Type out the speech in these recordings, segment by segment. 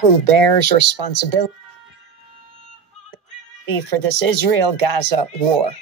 who bears responsibility for this Israel-Gaza war.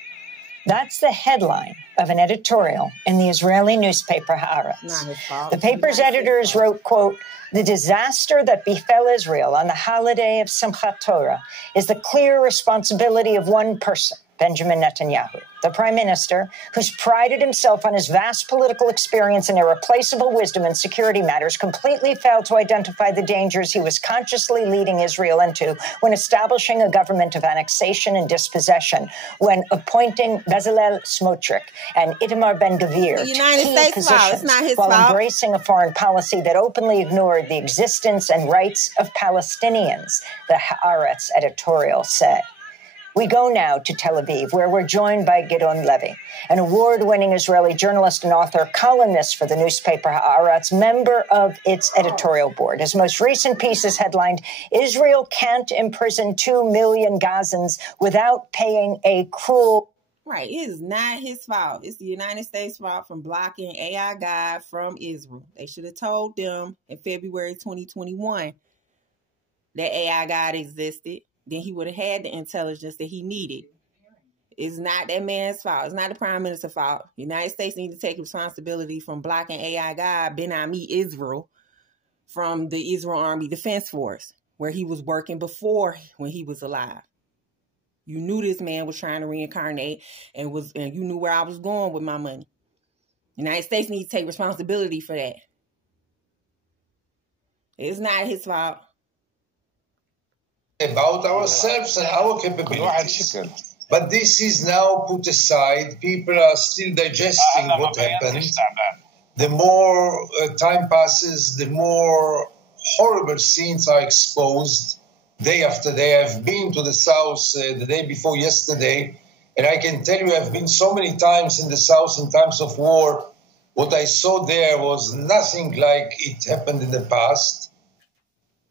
That's the headline of an editorial in the Israeli newspaper Haaretz. The paper's editors wrote, quote, "The disaster that befell Israel on the holiday of Simchat Torah is the clear responsibility of one person, Benjamin Netanyahu, the prime minister, who's prided himself on his vast political experience and irreplaceable wisdom in security matters, completely failed to identify the dangers he was consciously leading Israel into when establishing a government of annexation and dispossession, when appointing Bezalel Smotrich and Itamar Ben-Gvir to key positions while embracing a foreign policy that openly ignored the existence and rights of Palestinians," the Haaretz editorial said. We go now to Tel Aviv, where we're joined by Gideon Levy, an award-winning Israeli journalist and author, columnist for the newspaper Haaretz, member of its editorial board. His most recent piece is headlined, "Israel Can't Imprison 2 Million Gazans Without Paying a Cruel..." Right, it is not his fault. It's the United States' fault from blocking AI God from Israel. They should have told them in February 2021 that AI God existed. Then he would have had the intelligence that he needed. It's not that man's fault. It's not the prime minister's fault. The United States needs to take responsibility from blocking AI God, Ben Ammi Israel, from the Israel Army Defense Force, where he was working before when he was alive. You knew this man was trying to reincarnate and you knew where I was going with my money. The United States needs to take responsibility for that. It's not his fault. About ourselves and our capabilities. But this is now put aside. People are still digesting what happened. The more time passes, the more horrible scenes are exposed day after day. I've been to the south the day before yesterday, and I can tell you I've been so many times in the south in times of war. What I saw there was nothing like it happened in the past.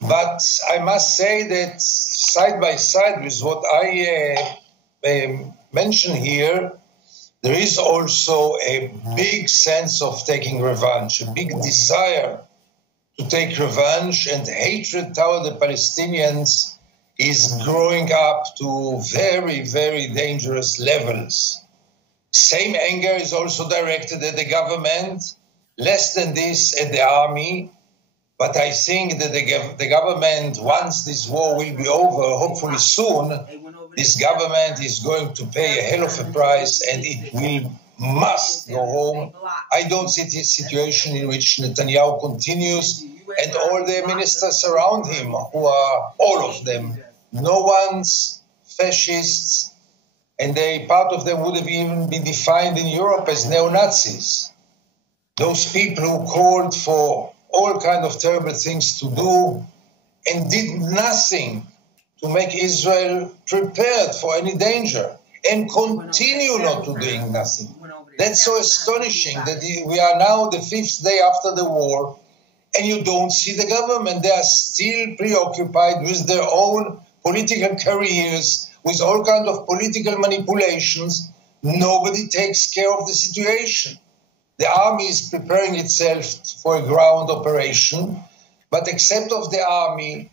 But I must say that side by side with what I mention here, there is also a big sense of taking revenge, a big desire to take revenge, and hatred toward the Palestinians is growing up to very, very dangerous levels. Same anger is also directed at the government, less than this at the army. But I think that the government, once this war will be over, hopefully soon, this government is going to pay a hell of a price and it must go home. I don't see a situation in which Netanyahu continues and all the ministers around him, who are all of them, no one's fascists, and part of them would have even been defined in Europe as neo-Nazis. Those people who called for all kinds of terrible things to do and did nothing to make Israel prepared for any danger and continue not to doing nothing. That's so astonishing that we are now the 5th day after the war and you don't see the government. They are still preoccupied with their own political careers, with all kinds of political manipulations. Nobody takes care of the situation. The army is preparing itself for a ground operation, but except of the army,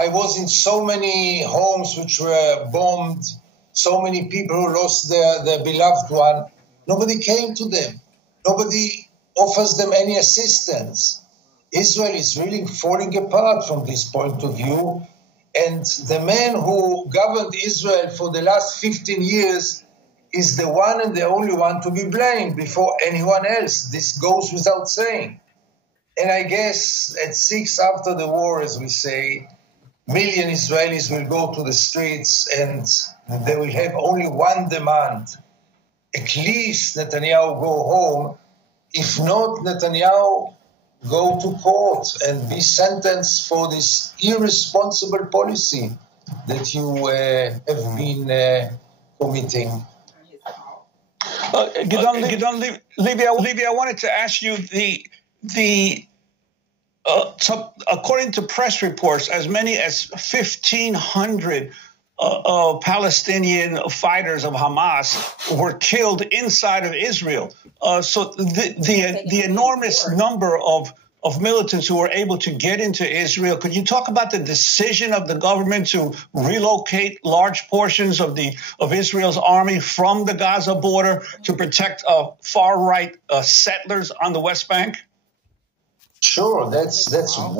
I was in so many homes which were bombed, so many people who lost their beloved one. Nobody came to them. Nobody offers them any assistance. Israel is really falling apart from this point of view, and the man who governed Israel for the last 15 years is the one and the only one to be blamed before anyone else. This goes without saying. And I guess at 6 after the war, as we say, million Israelis will go to the streets and they will have only one demand. At least Netanyahu go home. If not, Netanyahu go to court and be sentenced for this irresponsible policy that you have been committing. Gideon Levy, I wanted to ask you according to press reports, as many as 1,500 Palestinian fighters of Hamas were killed inside of Israel. So the enormous number of of militants who were able to get into Israel. Could you talk about the decision of the government to relocate large portions of Israel's army from the Gaza border to protect far-right settlers on the West Bank? Sure, that's one.